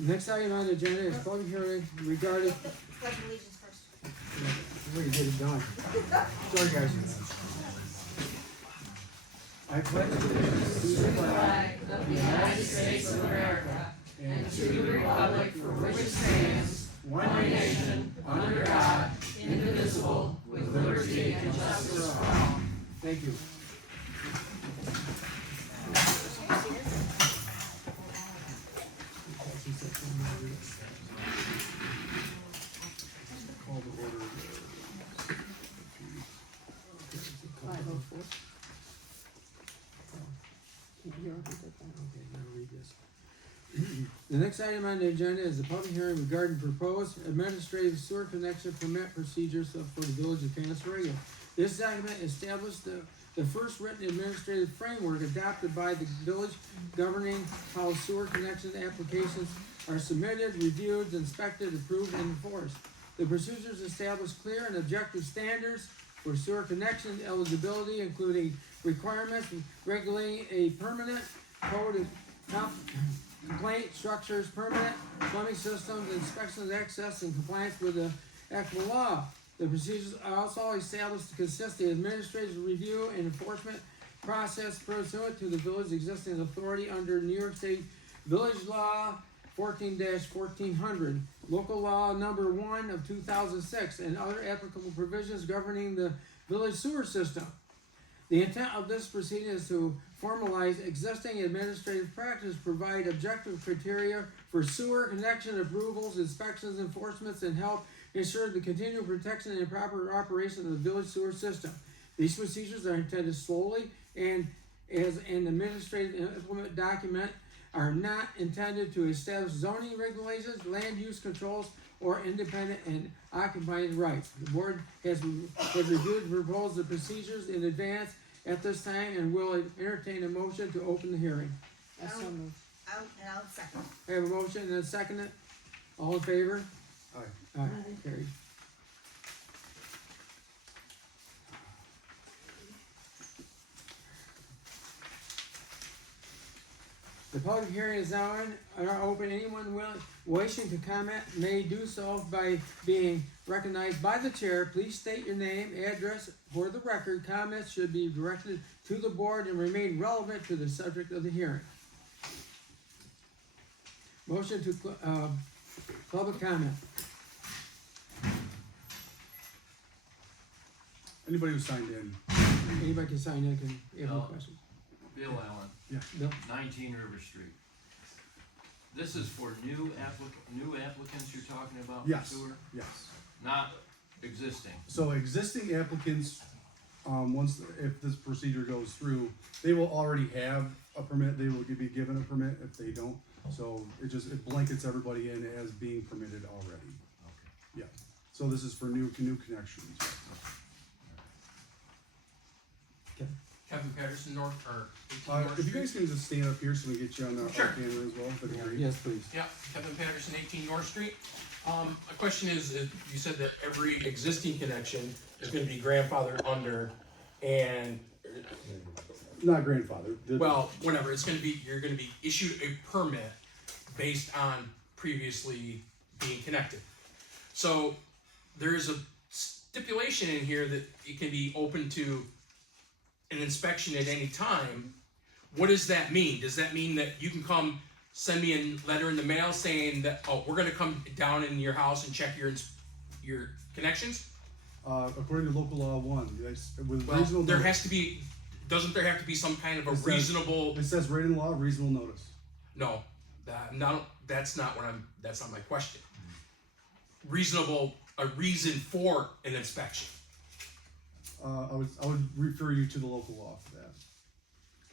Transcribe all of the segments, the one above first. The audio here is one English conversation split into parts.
Next item on the agenda is public hearing regarding, Pledge allegiance first. we get it done. Sorry, guys. I pledge allegiance to the flag of the United States of America and to the republic for which it stands, one nation, under God, indivisible, with liberty and justice for all. Thank you. Call the order. 504. Okay, now read this. The next item on the agenda is the public hearing regarding proposed administrative sewer connection permit procedures for the village of Canastarea. This document established the first written administrative framework adopted by the village governing how sewer connection applications are submitted, reviewed, inspected, approved, and enforced. The procedures establish clear and objective standards for sewer connection eligibility, including requirements regulating a permanent code of complaint structures, permanent plumbing systems, inspections, access, and compliance with the applicable law. The procedures are also established to consist the administrative review and enforcement process pursuant to the village's existing authority under New York State Village Law 14-1400, Local Law Number 1 of 2006, and other applicable provisions governing the village sewer system. The intent of this proceeding is to formalize existing administrative practice, provide objective criteria for sewer connection approvals, inspections, enforcements, and help ensure the continual protection and proper operation of the village sewer system. These procedures are intended solely and as an administrative implement document, are not intended to establish zoning regulations, land use controls, or independent and occupying rights. The board has reviewed and proposed the procedures in advance at this time and will entertain a motion to open the hearing. I'll second. I have a motion and a second. All in favor? Aye. Aye, carried. The public hearing is now open. Anyone wishing to comment may do so by being recognized by the chair. Please state your name, address for the record. Comments should be directed to the board and remain relevant to the subject of the hearing. Motion to public comment. Anybody who signed in? Anybody can sign in, can have any No. questions? Bill Allen, Bill? 19 River Street. This is for new applicants you're talking about for Yes, sewer, yes. not existing. So existing applicants, if this procedure goes through, they will already have a permit, they will be given a permit if they don't. So it blankets everybody in as being permitted already. Okay. Yeah, so this is for new connections. Kevin Patterson, North, or 18 North If you Street. guys can just stand up here so we get you on our Sure. camera as well, that'd be great. Yes, please. Yeah, Kevin Patterson, 18 North Street. My question is, you said that every existing connection is gonna be grandfathered under, and, Not grandfather. well, whatever, you're gonna be issued a permit based on previously being connected. So, there is a stipulation in here that it can be open to an inspection at any time. What does that mean? Does that mean that you can come send me a letter in the mail saying that, oh, we're gonna come down in your house and check your connections? According to local law 1, with Well, reasonable there notice. has to be, doesn't there have to be some kind of a It says- reasonable, It says right in law, reasonable notice. no, that's not my question. A reason for an inspection. I would refer you to the local law for that.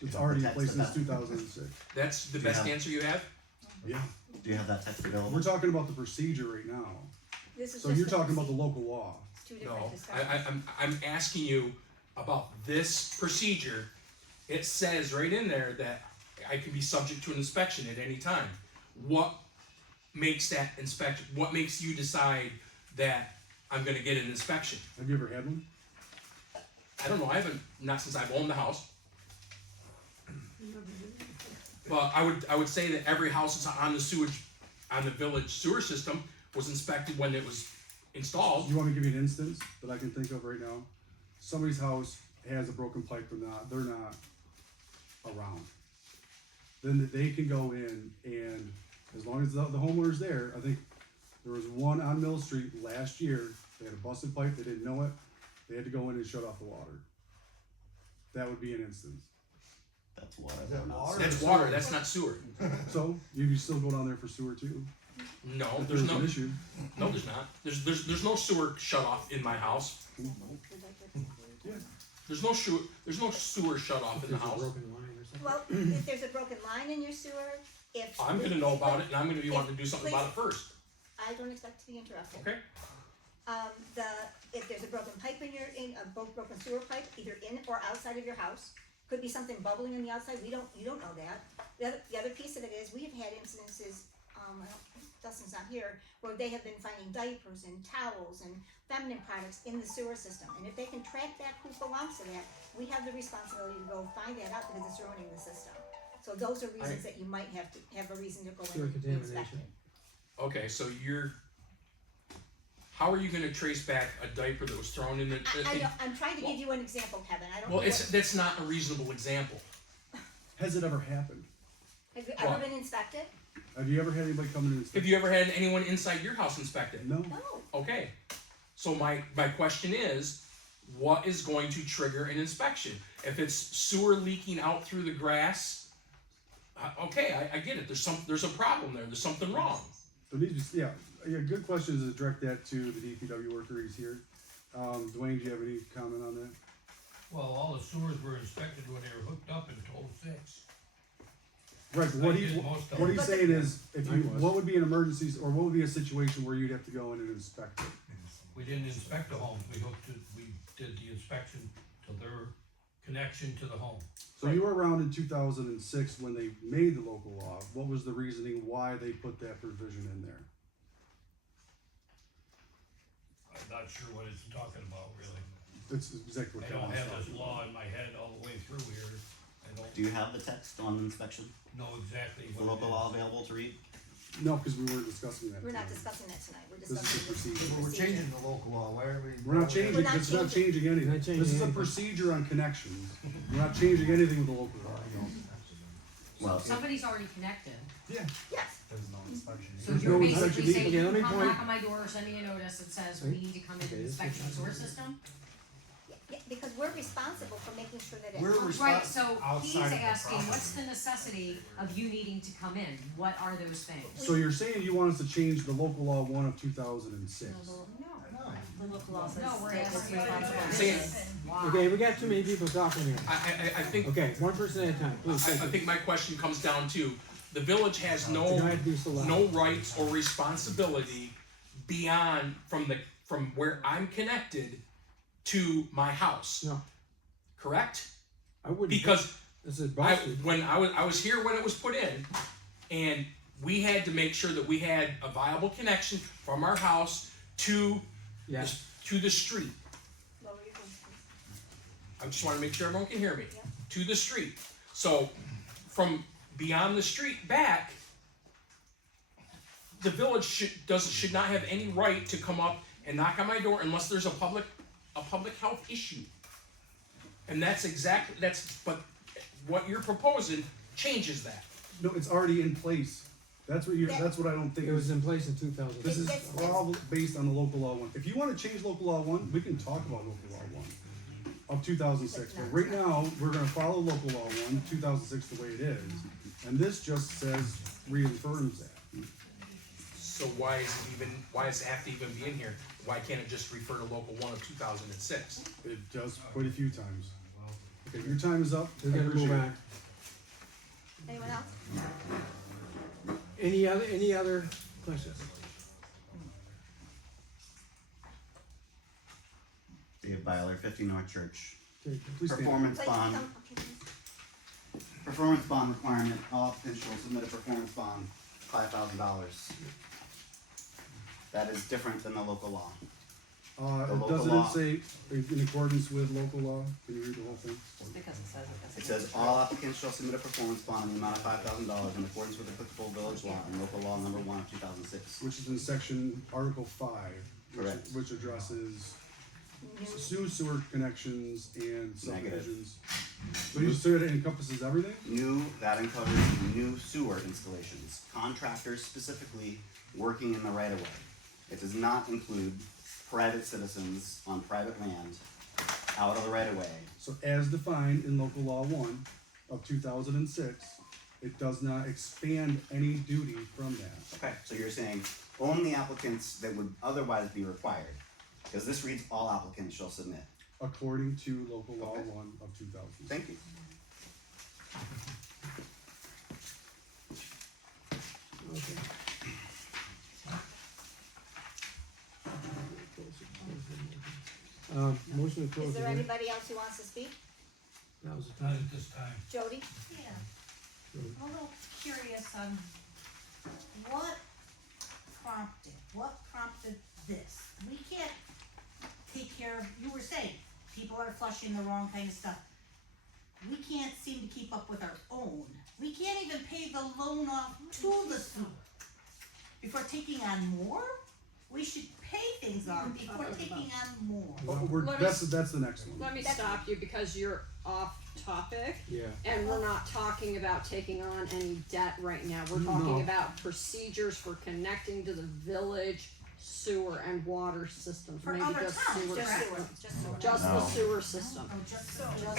It's Yeah, already in that's place the since 2006. That's the Do you best have- answer you have? Yeah. Do you have that text available? We're talking about the procedure right now. This is So just you're talking about the local law. two different No, discussions. I'm asking you about this procedure. It says right in there that I can be subject to an inspection at any time. What makes that inspection, what makes you decide that I'm gonna get an inspection? Have you ever had one? I don't know, not since I've owned the house. But I would say that every house is on the sewage on the village sewer system was inspected when it was installed. You want me to give you an instance that I can think of right now? Somebody's house has a broken pipe, but they're not around. Then they can go in, and as long as the homeowner's there, I think there was one on Mill Street last year, they had a busted pipe, they didn't know it, they had to go in and shut off the water. That would be an instance. That's water. Is that not water? sewer. That's water, that's not sewer. So, you can still go down there for sewer too, No, if there's there's no, an issue. no, there's not. There's no sewer shut off in my house. There's no sewer shut off in the There's a house. broken line or something. Well, if there's a broken line in your sewer, if. I'm gonna know about it, and I'm gonna be wanting to do something about it first, I don't expect to be interrupted. okay? If there's a broken pipe in a broken sewer pipe, either in or outside of your house, could be something bubbling on the outside, you don't know that. The other piece of it is, we have had incidences, Dustin's not here, where they have been finding diapers and towels and feminine products in the sewer system, and if they can track back who belongs to that, we have the responsibility to go find that out, because it's ruining the system. So those are reasons that you might have to have a reason to go Sewer in and inspect contamination. it. Okay, so how are you gonna trace back a diaper that was thrown in the? I'm trying to give you an example, Kevin, I don't. Well, know that's not a reasonable example. Has it ever happened? Have you well- ever been inspected? Have you ever had anybody come in and inspect? Have you ever had anyone inside your house inspected? No. No. Okay, so my question is, what is going to trigger an inspection? If it's sewer leaking out through the grass, okay, I get it, there's a problem there, there's something wrong. There needs to be, yeah, good question is to direct that to the DPW worker, he's here. Dwayne, do you have any comment on that? Well, all the sewers were inspected when they were hooked up in '06. Right, but what I he's, did most of what it. he's saying is, if you, I was. what would be an emergency, or what would be a situation where you'd have to go in and inspect it? We didn't inspect the homes, we did the inspection to their connection to the home. So you were around in 2006 when they made the local law, what was the reasoning why they put that provision in there? I'm not sure what it's talking about, really. That's exactly what I don't Kevin's have this talking law in my head all the way through here. I don't Do you have the text on inspection? know exactly Is the what it local is. law available to read? No, because we weren't discussing that. We're not tonight. discussing that tonight, we're This is discussing the procedure. Well, we're changing the local law, why are we? We're not changing, We're not it's not changing anything. Not changing This is a anything. procedure on connections. We're not changing anything with the local law. Well, Somebody's already connected, Yes, There's no inspection. so There's you're no basically inspection saying, needed. Okay, you let me come point- knock on my door, send me a notice that says we need to come in Okay, and this inspect is- your sewer system? yeah, because we're responsible for making sure that it. We're comes- Right, so he's outside of the asking, property. what's the necessity of you needing to come in? What are those things? So you're saying you want us to change the local law 1 of 2006? No, The local law says. No, we're take asking responsibility. Saying- Why? Okay, we got too many people talking here. I think, Okay, one person at a time, please. I take it. think my question comes down to, the village has You don't have to be so loud. no rights or responsibility beyond from where I'm connected to my house, No, correct? I wouldn't. Because This is I busted. was here when it was put in, and we had to make sure that we had a viable connection from our house to Yes. to the street. lower your voice, please. I just want to make sure everyone can hear me. Yeah. To the street. So from beyond the street back, the village should not have any right to come up and knock on my door unless there's a public health issue. And but what you're proposing changes that. No, it's already in place. That's what that's what I don't think It was is, in place in 2000. this is That's- all based on the local law 1. If you wanna change local law 1, we can talk about local law 1 of 2006. But right now, we're gonna follow local law 1, 2006 the way it is. And this just says, reaffirms that. So why does it have to even be in here? Why can't it just refer to local 1 of 2006? It does quite a few times. Okay, your time is up. We I gotta move appreciate it. on. Anyone else? Any other questions? Dave Byler, 50 North Church. Okay, please stand. Performance Please bond. come, okay, please. Performance bond requirement, all applicants shall submit a performance bond, $5,000. That is different than the local law. The local Doesn't law. it say in accordance with local law? Can you read the whole thing? The because it says it doesn't. It says all applicants shall submit a performance bond in the amount of $5,000 in accordance with applicable village law and local law number 1 of 2006. Which is in section Article 5, Correct. which addresses sewer connections and subdivisions. So you said it encompasses everything? That uncovers new sewer installations, contractors specifically working in the right of way. It does not include private citizens on private land out of the right of way. So as defined in local law 1 of 2006, it does not expand any duty from that. Okay, so you're saying only applicants that would otherwise be required, because this reads all applicants shall submit. According to local law Okay. 1 of 2000. Thank you. Okay. Motion to close. Is there the hearing. anybody else who wants to speak? That was the Not time. at this time. Jody? Yeah, I'm a little curious on what prompted this? We can't take care of, you were saying, people are flushing the wrong kind of stuff. We can't seem to keep up with our own. We can't even pay the loan off to the sewer. Before taking on more, we should pay things off before taking on more. Let me That's the next one. Let me stop you because you're off topic Yeah. and we're not talking about taking on any debt right now. We're No. talking about procedures for connecting to the village sewer and water systems. For Maybe other just towns, sewer Just system. sewer, just sewer. Just the sewer system. Oh, just so. Well,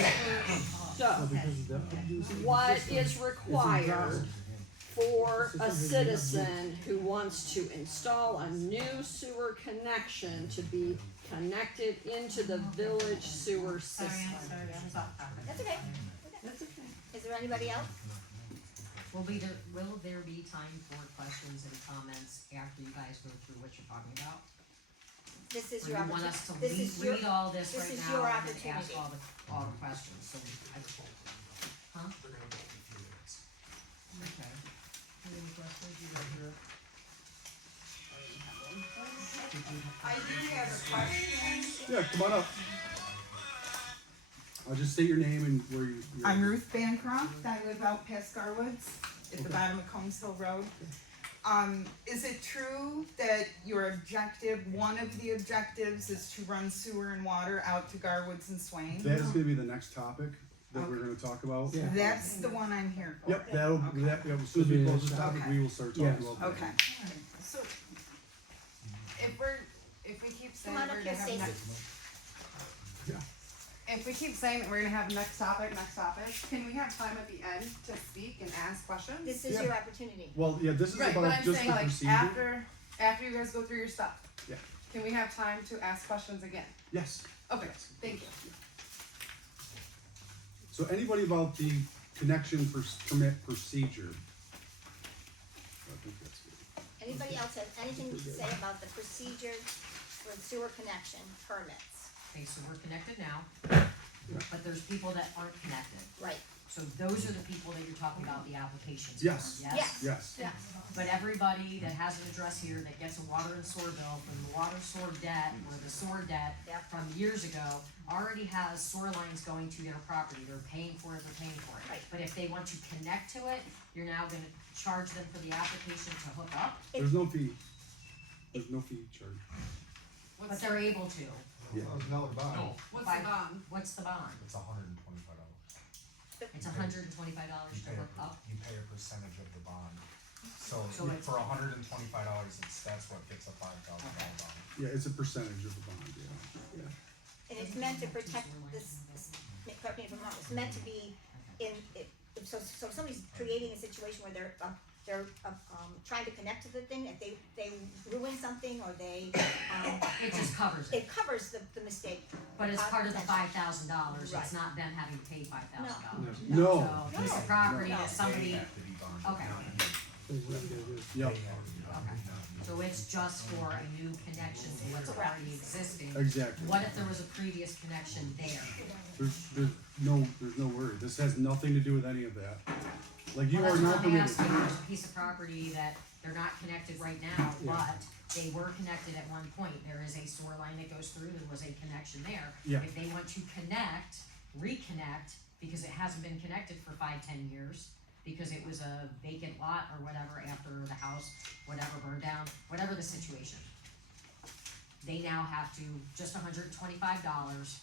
So, because of that. what It's is in required Gaza. for a citizen who wants to install a new sewer connection to be connected into the village sewer Sorry, system? I'm sorry, I was off topic. That's okay. That's okay. Is there anybody else? Will there be time for questions and comments after you guys go through what you're talking about? This is Or your you want opportunity. us to This is your, read all this this right is now your and then opportunity. ask all the questions, so I, huh? They're gonna vote in a few minutes. Okay. Any questions you guys are? I do have a question. Yeah, come on up. I'll just state your name and where you're. I'm Ruth Bancroft. I live out past Garwoods at the bottom of Combs Hill Road. Is it true that your objective, one of the objectives, is to run sewer and water out to Garwoods and Swain? That is gonna be the next topic that we're gonna talk about. Yeah. That's the one I'm here for. Yep, that'll, Okay. yeah, as soon as we close this topic, Okay. we will start talking Yes. about that. Okay. So, if we keep saying Come on we're up gonna here, have Stacy. next. Yeah. If we keep saying that we're gonna have next topic, can we have time at the end to speak and ask questions? This is Yeah. your opportunity. Well, yeah, this is Right, but about I'm just saying the like procedure. after you guys go through your stuff. Yeah. Can we have time to ask questions again? Yes. Okay, thank you. So anybody about the connection permit procedure? I think that's good. Anybody else have anything to say about the procedure for sewer connection permits? Okay, so we're connected now, but there's people that aren't connected. Right. So those are the people that you're talking about the applications for, Yes. yes? Yes. Yes. But everybody that has an address here that gets a water and sewer bill from the water sewer debt or the sewer debt Yep. from years ago already has sewer lines going to their property, they're paying for it. Right. But if they want to connect to it, you're now gonna charge them for the application to hook up, There's no fee. There's no fee charged. but they're able to. Yeah. No. What's the bond? What's the bond? It's $125. It's $125 to hook up. You pay a percentage of the bond. So So it's- for $125, that's what gets a $5,000 bond. Yeah, it's a percentage of the bond, yeah. And it's meant to protect this, correct me if I'm wrong, it's meant to be so if somebody's creating a situation where they're trying to connect to the thing, if they ruin something or they, It just covers it. it covers the mistake. But it's part of the potential. $5,000, Right. it's not them having to pay $5,000. No. So, a piece of property No. that somebody, They have to be bonded, okay, not you. There's nothing to do. Yep, okay. So it's just for a new connection to what's already existing. exactly. What if there was a previous connection there? There's no worry. This has nothing to do with any of that. Like you Well, are that's not what I'm permitted. asking, there's a piece of property that they're not connected right now, Yeah. but they were connected at one point. There is a sewer line that goes through, there was a connection there. Yeah. If they want to connect, reconnect, because it hasn't been connected for 5-10 years, because it was a vacant lot or whatever after the house, whatever burned down, whatever the situation. They now have to, just $125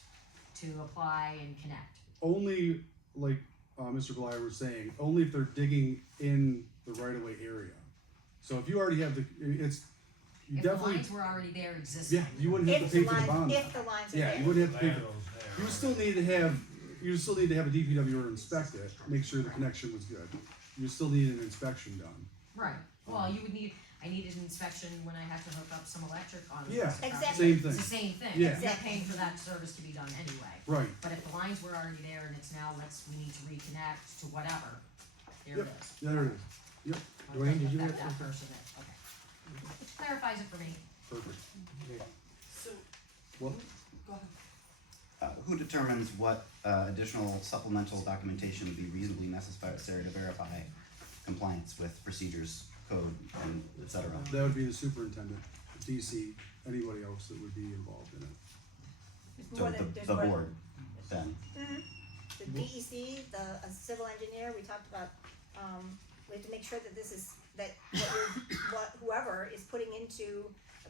to apply and connect. Only, like, Mr. Bleier was saying, only if they're digging in the right-of-way area. So if you already have you If the definitely, lines were already there existing. yeah, you wouldn't have If to the pay for the lines, bond. if the lines are Yeah, there. you wouldn't have to pay for, Landow's there. you still need to have a DPW inspect it, make sure the connection was good. You still need an inspection done. Right, well, you would need, I needed an inspection when I had to hook up some electric on the Yeah, rest of the property. Exactly. Same It's thing, the same thing, Yeah. you're paying for that service to be done anyway. right. But if the lines were already there and it's now, we need to reconnect to whatever, there it Yep. is. There it is. Yep, I'll Dwayne, did let you that- have that something? person in, okay. Which clarifies it for me. perfect. Okay. So, Well, go ahead. Who determines what additional supplemental documentation would be reasonably necessary to verify compliance with procedures, code, and et cetera? that would be the superintendent, DC, anybody else that would be involved in it. So There's the more than- board, then. The DEC, the civil engineer, we talked about, we have to make sure that this is, that whoever is putting into,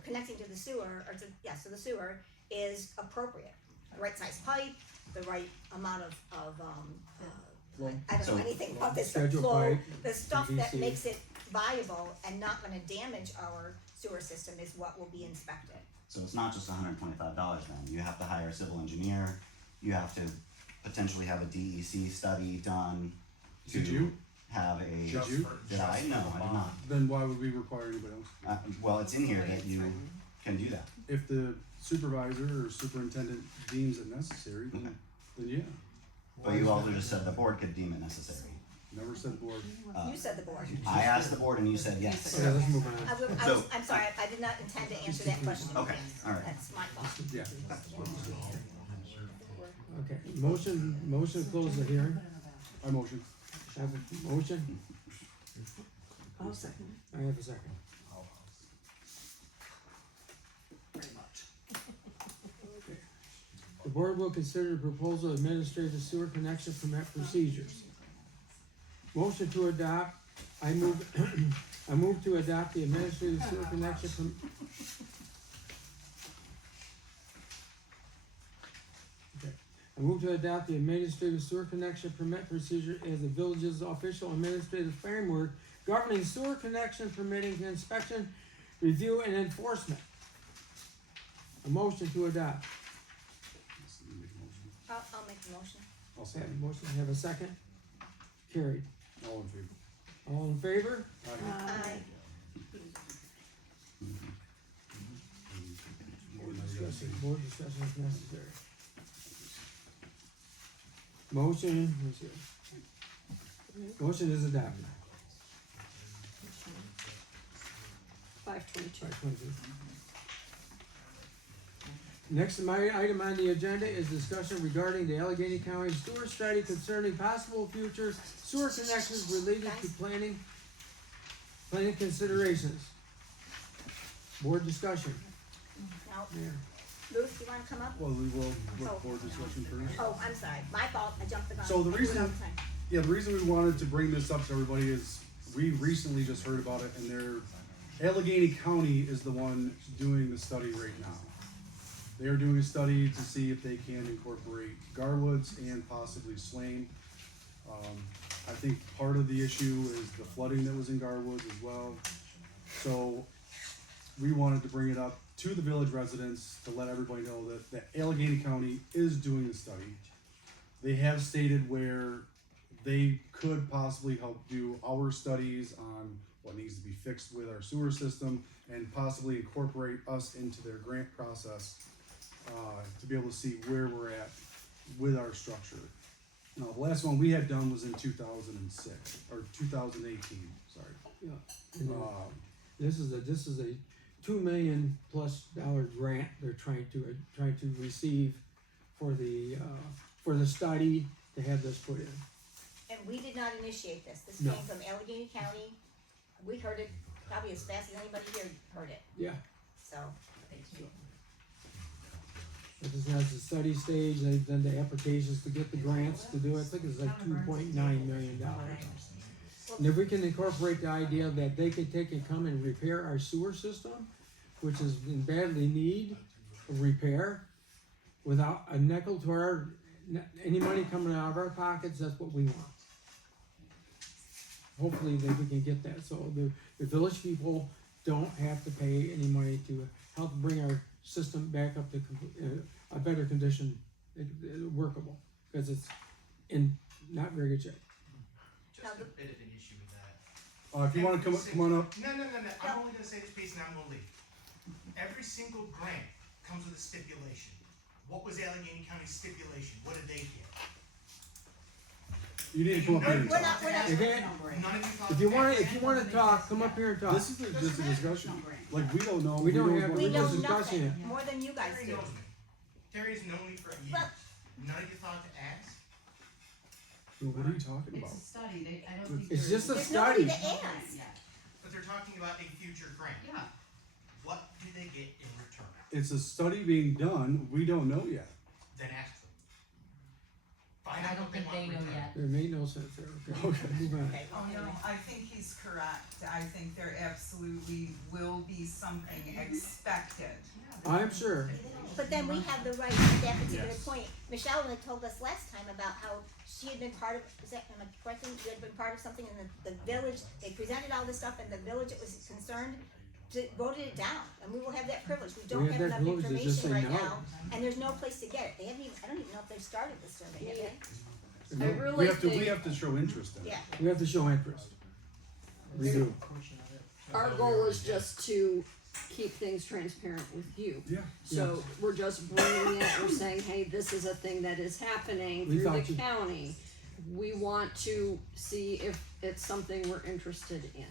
connecting to the sewer, or to the sewer, is appropriate. The right size pipe, the right amount of, I don't know So- anything about this, but Schedule flow, pipe, the stuff that PVC. makes it viable and not gonna damage our sewer system is what will be inspected. So it's not just $125 then, you have to hire a civil engineer, you have to potentially have a DEC study done to Did you? have a. Just you? Did I? No, I did not. Then why would we require anybody else? Well, it's in here that you can do that. If the supervisor or superintendent deems it necessary, Okay. then yeah, But you also just said the board could deem it necessary. never said board. You said the board. I asked the board and you said yes. Okay, let's move on. So- I'm sorry, I did not intend to answer that question. Okay, again. alright. That's my fault. Yeah. Okay, motion to close the hearing. I motion. Have a motion, I'll second. I have a second. Very much. The board will consider the proposal of administrative sewer connection permit procedures. Motion to adopt, I move, I move to adopt the administrative sewer connection Okay. I move to adopt the administrative sewer connection permit procedure as the village's official administrative framework governing sewer connection permitting, inspection, review, and enforcement. A motion to adopt. I'll make the motion. I'll Have second. a motion, have a second? Carried. All in favor? All in favor? Aye. Board discussion is necessary. Motion, let's see. Motion is adopted. 522. 522. Next, my item on the agenda is discussion regarding the Allegheny County sewer study concerning possible future sewer connections related to planning considerations. Board discussion. Now, Yeah. Ruth, you wanna come up? Well, we will Oh. look forward to discussion first. Oh, I'm sorry, my fault, I jumped the gun. So the I do it reason- all the time. Yeah, the reason we wanted to bring this up to everybody is we recently just heard about it and Allegheny County is the one doing the study right now. They are doing a study to see if they can incorporate Garwoods and possibly Swain. I think part of the issue is the flooding that was in Garwoods as well. So we wanted to bring it up to the village residents to let everybody know that Allegheny County is doing the study. They have stated where they could possibly help do our studies on what needs to be fixed with our sewer system and possibly incorporate us into their grant process to be able to see where we're at with our structure. Now, the last one we had done was in 2006, or 2018, sorry. Yeah. And, This is a $2 million+ grant they're trying to receive for the study to have this put in. And we did not initiate this, this No. came from Allegheny County, we heard it probably as fast as anybody here heard it, Yeah. so. Thank you. This has the study stage, they've done the applications to get the grants to do it, I think it's like $2.9 million. And if we can incorporate the idea that they could take and come and repair our sewer system, which is in badly need of repair, without a nickel to our, any money coming out of our pockets, that's what we want. Hopefully that we can get that, so the village people don't have to pay any money to help bring our system back up to a better condition, workable, because it's in not very good shape. Now Just the- a bit of an issue with that. If you wanna come on up, No, I'm only gonna say this piece and I'm gonna leave. Every single grant comes with a stipulation. What was Allegheny County's stipulation? What did they get? you need to come up here and We're talk. not, we're not, You can't, None of you thought. if you wanna talk, come up here and talk. This is just a discussion, like, we don't know. We don't have- what we we're know just- discussing nothing, it. more than you guys Terry do. knows me. Terry's known me for years. But- None of you thought to ask? What are you talking about? It's a study, I don't think. It's just a There's nobody study. to ask. But they're talking about a future grant. Yeah. What do they get in return? It's a study being done, we don't know yet. Then ask them. Find I out don't what they think want they in know return. yet. There made no sense there, okay, move on. Okay, Oh, no, anyway. I think he's correct. I think there absolutely will be something expected. I'm sure, But then we have the right at that particular point. Michelle had told us last time about how she had been part of, is that, am I correct? You had been part of something in the village, they presented all this stuff and the village that was concerned voted it down, and we will have that privilege. We don't We have have that enough privilege to just information say right no. now, and there's no place to get it. They haven't even, I don't even know if they've started the survey, have they? I really We think have to show interest in it. Yeah. we have to show interest. We do. our goal is just to keep things transparent with you. Yeah. So we're just bringing it, we're saying, hey, this is a thing that is happening We through thought the you- county. We want to see if it's something we're interested in.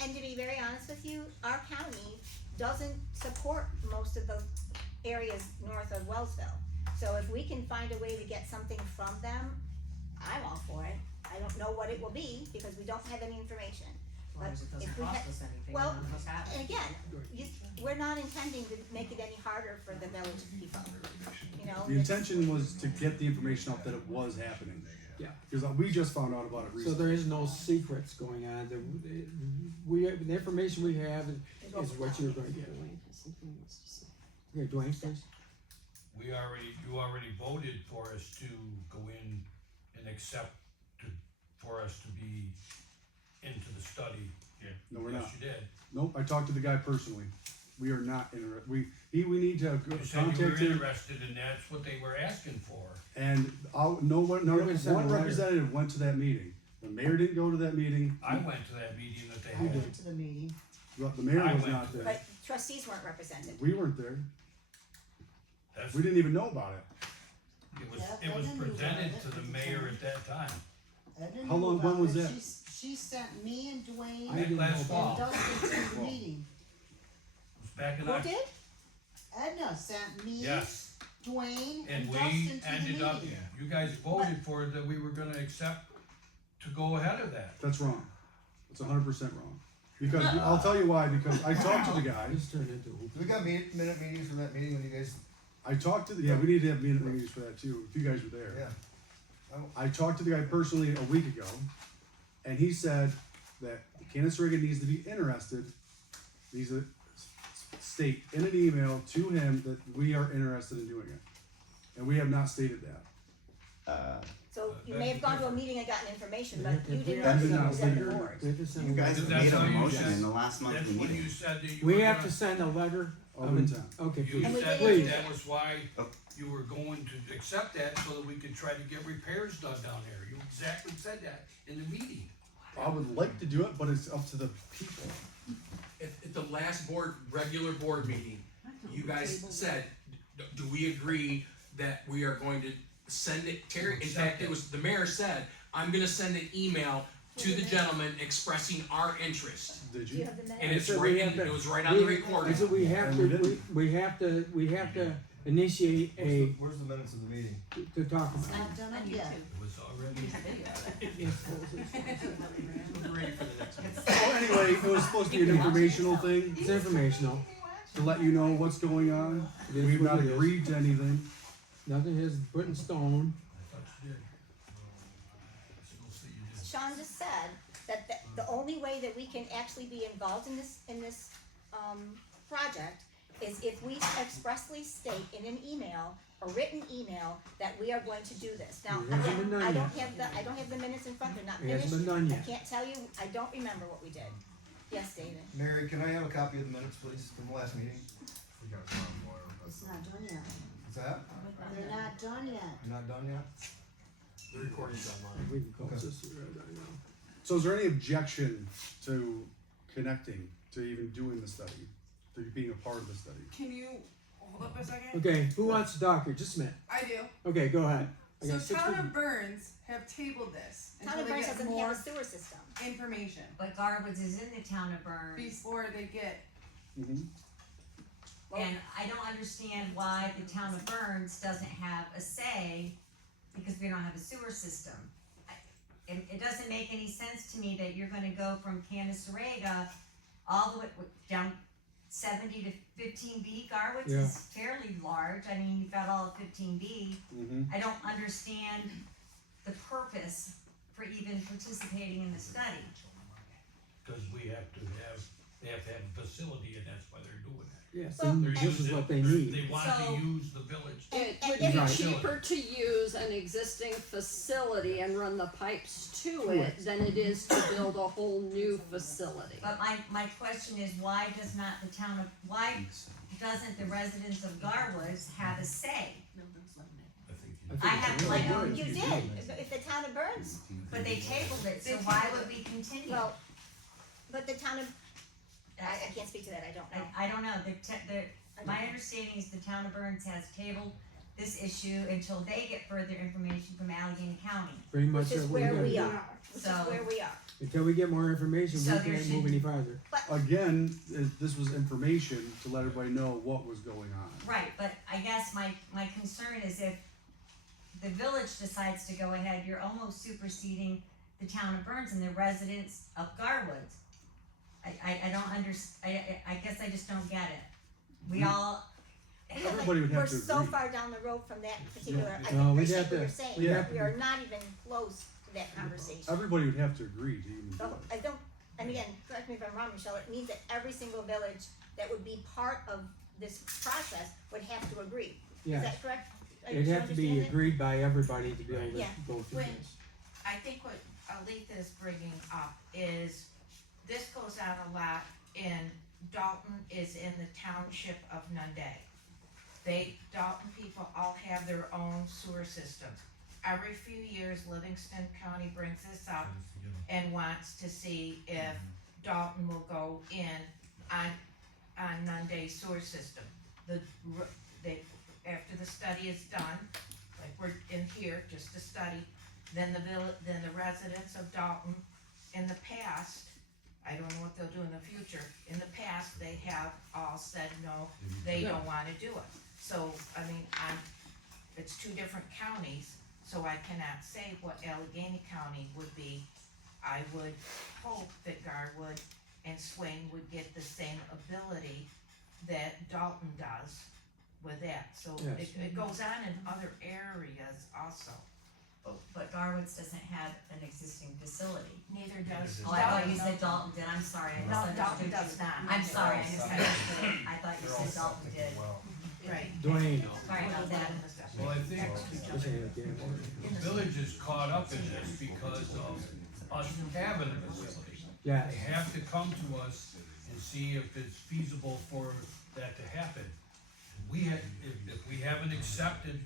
And to be very honest with you, our county doesn't support most of the areas north of Wellsville. So if we can find a way to get something from them, I'm all for it. I don't know what it will be, because we don't have any information. As long as it doesn't If we cost had- us anything, well, none of us have And it. again, we're not intending to make it any harder for the village people, you know? The intention was to get the information out that it was happening. Yeah. Because we just found out about it So recently. there is no secrets going on, the information we have is what you're going to get. Dwayne has something he wants to say. Okay, Dwayne, please. You already voted for us to go in and accept for us to be into the study. No, we're not. Yes, you did. Nope, I talked to the guy personally. We are not interested. We need to You said you were contact him, interested and that's what they were asking for. and not We're gonna send a one letter. representative went to that meeting. The mayor didn't go to that meeting. I went to that meeting that they I had. did. To the meeting. The mayor I was went not to there. But trustees weren't represented. We weren't there. That's, We didn't even know about it. it was presented to the mayor at that time. How long- when was that? She sent me and Dwayne I didn't know Last about fall. and Dustin to the meeting. It was back in Who October. did? Edna sent me, Yes, Dwayne, and and we Dustin to the ended up, meeting. you guys voted for it that we were gonna accept to go ahead of that. That's wrong. It's 100% wrong. Because I'll tell you why. Because I talked to the guy. This turned into. We got minute meetings from that meeting when you guys, I talked to the we need to have minute meetings for that too. If you guys were there. yeah. I talked to the guy personally a week ago, and he said that Candace Reagan needs to be interested. Needs to state in an email to him that we are interested in doing it, and we have not stated that. So you may have gone to a meeting and gotten information, but you We didn't have to represent the send- board. we have to send You a guys letter. have made That's a how you motion said- in the last monthly That's when meeting. you said that you We were have gonna- to send a letter Of of intent. Okay, You And we said didn't do that that. that was why Oh. you were going to accept that so that we could try to get repairs done down there. You exactly said that in the meeting. I would like to do it, but it's up to the people. At the last regular board meeting, you guys said, do we agree that we are going to send it, Terry, in fact, it was, the mayor said, I'm gonna send an email to the gentleman expressing our interest. Did Do you you? have the And minutes? it's So we right, have to- it was right on the recording. So we have And we to, didn't. we have to initiate Where's the minutes of the meeting? to talk about. Not done it yet. It was already. So anyway, it was supposed to be an informational thing. It's informational. to let you know what's going on. It is We've what not it is. agreed to anything. Nothing is put in stone. I thought you did. Still see you did. Sean just said that the only way that we can actually be involved in this project is if we expressly state in an email, a written email, that we are going to do this. Now, It hasn't been again, done I don't yet. have the minutes in front, they're not It hasn't finished. been done I yet. can't tell you, I don't remember what we did. Yes, David? Mary, can I have a copy of the minutes, please, from the last meeting? We got one more. It's not done yet. Is that? They're not done yet. Not done yet? The recording's online. We can call Okay. this right now. So is there any objection to connecting, to even doing the study, to being a part of the study? Can you hold up a second? Okay, who wants to talk here? Just a minute. I do. Okay, go ahead. I So got 6 Town people. of Burns have tabled this Town until of they Burns get doesn't more have a sewer system. information But Garwood's is in the town of Burns. before they get. Mm-hmm. And I don't understand why the town of Burns doesn't have a say, because we don't have a sewer system. It doesn't make any sense to me that you're gonna go from Canasarega all the way down 70 to 15B. Garwood's Yeah. is fairly large, I mean, you've got all of 15B. Mm-hmm. I don't understand the purpose for even participating in the study. Cause they have to have a facility and that's why they're doing that. Yes, Well, and They're this is using- what they need. They want So- to use the village. It And would if be Right. cheaper to use an existing facility and run the pipes to To it than it is to build a whole new facility. But my question is, why doesn't the residents of Garwood's have a say? I think I I think have it's like, really good. You did, if the town of Burns, but they tabled it, so They why tabled would we continue? well, but the town of, I can't speak to that, I don't know. I don't know, my understanding is the town of Burns has tabled this issue until they get further information from Allegheny County. Pretty much Which is what we where gotta we do. are, which is So- where we are. Until we get more information, So we there can't move should- any farther. Again, this was information to let everybody know what was going on. Right, but I guess my concern is if the village decides to go ahead, you're almost superseding the town of Burns and the residents of Garwood. I don't I guess I just don't get it. We all, Everybody would have We're to so agree. far down the road from that particular, I No, we'd appreciate have what to- you're saying, we'd have but we are not even close to that conversation. Everybody would have to agree to even do So it. I don't, and again, correct me if I'm wrong, Michelle, it means that every single village that would be part of this process would have to agree. Is Yes, that correct? it'd Do you have to be understand that? agreed by everybody to be able to Yeah. go through When- this. I think what Aletha is bringing up is, this goes out a lot in, Dalton is in the township of Nunde. Dalton people all have their own sewer systems. Every few years, Livingston County brings this up and wants to see if Dalton will go in on Nunde's sewer system. After the study is done, like we're in here, just a study, then the residents of Dalton, in the past, I don't know what they'll do in the future, in the past, they have all said no, they don't wanna do it. So, I mean, it's two different counties, so I cannot say what Allegheny County would be. I would hope that Garwood and Swain would get the same ability that Dalton does with that, so Yes. it goes on in other areas also. but Garwood's doesn't have an existing facility. Neither does Oh, I thought you said Dalton did, I'm sorry, I No, Dalton misunderstood does you. not. I'm sorry, I misunderstood, I thought you said Dalton did. Right. Dwayne, Sorry about that. Well, I think this ain't a game. the village is caught up in this because of us having a facility. Yes, They have to come to us and see if it's feasible for that to happen. If we haven't accepted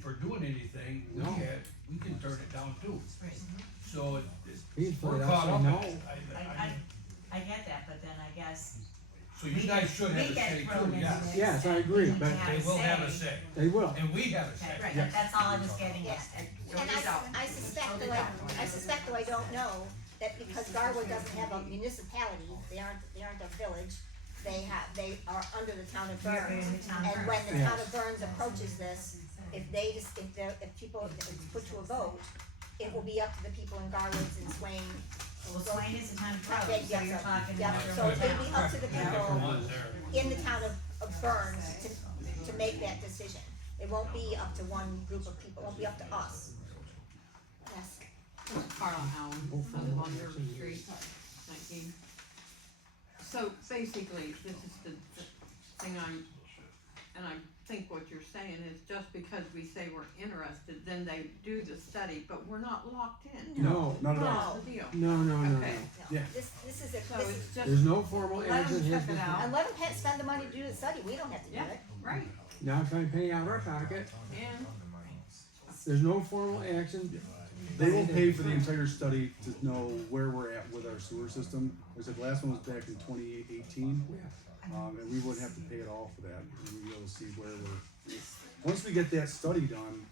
for doing anything, No. we can turn it down too. Right. So we can put we're it caught out, up say in no. it. I get that, but then I guess So you guys should have we a get say thrown too, into yes. this. Yes, I and agree, we but have They will have a say, They will. and we have a say. Okay, Yeah. that's all I was getting at. And I suspect, though I don't know, that because Garwood doesn't have a municipality, they aren't a village, they are under the town of They're Burns. in the town of And Burns. when the Yes. town of Burns approaches this, if it's put to a vote, it will be up to the people in Garwood and Swain. Well, Swain is a town of Yeah, Burns, so yeah, you're so- talking yeah, about. so it'd be up to the Different people ones there. in the town of of Burns to make that decision. It won't be up to one group of people, it won't be up to us. Yes, Carl Allen on Wonder Street, 19. So basically, this is the thing and I think what you're saying is just because we say we're interested, then they do the study, but we're not locked in. No, not at all. That's the deal. No, no, no, Okay. no. Yeah. this is a, So this it's is, just. There's no formal let action them has check been it out. and let them spend the money to do the study, we don't have to do Yeah, it. right, Not trying to pay out of our pocket. and There's no formal action. They will pay for the entire study to know where we're at with our sewer system. Like I said, the last one was back in 2018. And we wouldn't have to pay it all for that, and we'd be able to see where we're. Once we get that study done,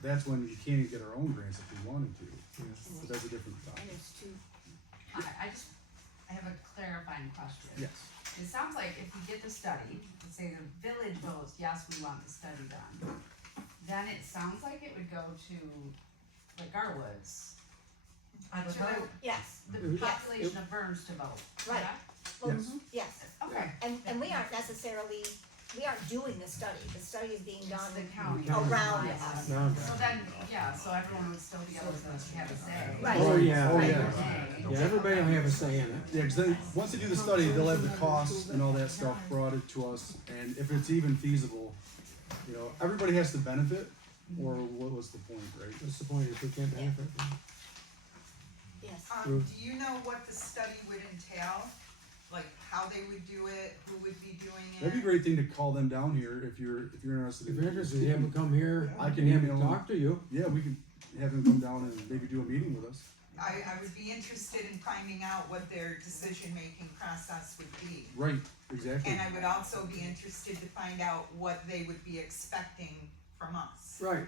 that's when we can get our own grants if we wanted to. But that's a different And topic. it's too, I have a clarifying question. Yes. It sounds like if we get the study, let's say the village votes, yes, we want the study done, then it sounds like it would go to the Garwoods. To vote, yes, the Yes. population of Burns to vote, Right. correct? well, Yes. yes, Okay. and we aren't necessarily, we aren't doing the study is being done It's the county. around I us. see. No. So then, yeah, so everyone would still be able to have a say. Right. Oh, yeah. Oh, Yeah, yeah. everybody will have a say in it. Yeah, because once they do the study, they'll have the costs and all that stuff brought it to us, and if it's even feasible, you know, everybody has to benefit, or what was the point, right? What's the point if we can't benefit? Yes. Ruth? Do you know what the study would entail? Like how they would do it, who would be doing it? That'd be a great thing to call them down here if you're interested. If you're interested, have them come here. I can have email them them. talk to you. Yeah, we could have them come down and maybe do a meeting with us. I would be interested in finding out what their decision-making process would be. Right, exactly. And I would also be interested to find out what they would be expecting from us. Right.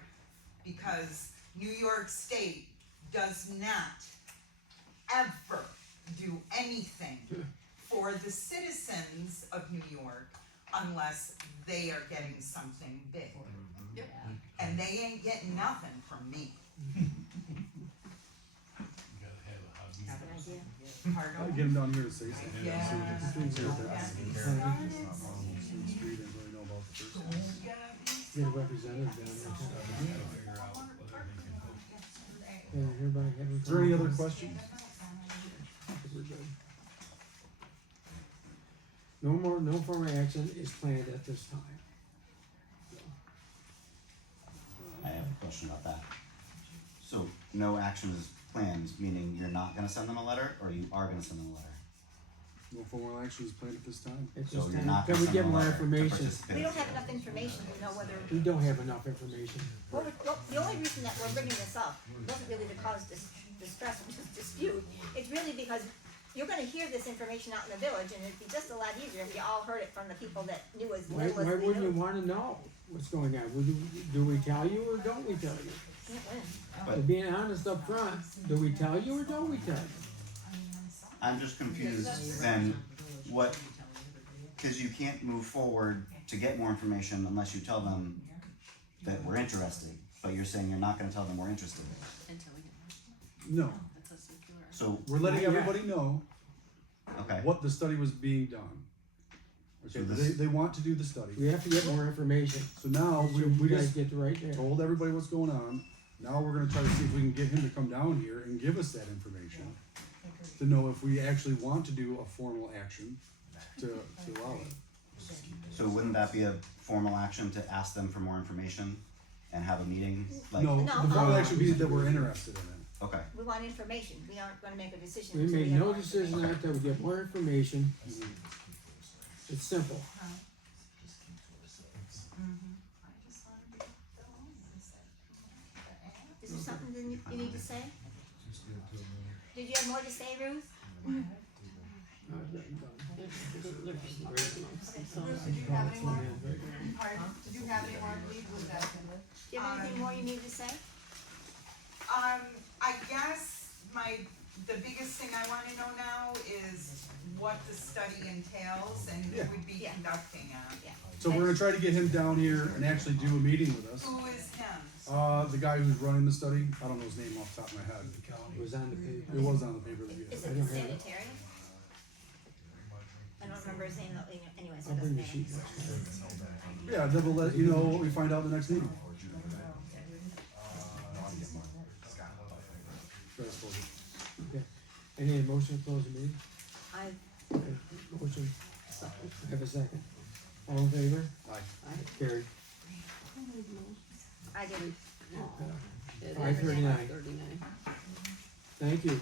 Because New York State does not ever do anything for the citizens of New York unless they are getting something big. Yep. And they ain't getting nothing from me. I'll Pardon? get them down here to say something. Yeah. See what the things are that Yeah. Street and really know about the first one. Get a representative down there. Figure out whether they can vote. Yeah, everybody have them Is there any come. other questions? We're good. No formal action is planned at this time. I have a question about that. So, no action is planned, meaning you're not gonna send them a letter, or you are gonna send them a letter? No formal action is planned at this time. At So this you're time, not can gonna we send get them a more letter to information? participate? We don't have enough information to know whether, We don't have enough information. well, the only reason that we're bringing this up wasn't really to cause distress or dispute. It's really because you're gonna hear this information out in the village, and it'd be just a lot easier if you all heard it from the people that knew as Why little as we wouldn't you knew. wanna know what's going on? Do we tell you or don't we tell you? Can't win. But- Being honest up front, do we tell you or don't we tell you? I'm just confused then, what, cause you can't move forward to get more information unless you tell them that we're interested, but you're saying you're not gonna tell them we're interested. No, So, we're letting Not yet. everybody know okay, what the study was being done. Okay, So but this- they want to do the study. We have to get more information. So now, we You guys just get to right there. told everybody what's going on. Now we're gonna try to see if we can get him to come down here and give us that information. To know if we actually want to do a formal action to allow it. so wouldn't that be a formal action to ask them for more information and have a meeting, like, No, No, the formal action would be that we're interested in it. okay, We want information, we aren't gonna make a decision. We until make have no more decision information. until we get more information. It's simple. Is there something that you need to say? Did you have more to say, Ruth? Did you have any more? Pardon? Did you have any more, Lee? Was that finished? Do you have anything more you need to say? I guess the biggest thing I wanna know now is what the study entails and who Yeah. would be Yeah. conducting it. So we're gonna try to get him down here and actually do a meeting with us. Who is him? The guy who's running the study, I don't know his name off the top of my head. It was on the paper. It was on the paper that we Is had. it don't the have it. sanitarian? I don't don't remember his name, anyways, I'll it bring doesn't the sheet matter. next time. Yeah, then we'll let you know what we find out in the next meeting. Okay, any motion to close the meeting? I, Okay, motion, have a second. All in favor? Aye. Carried. I did. it is 5:39. 5:39. Thank you.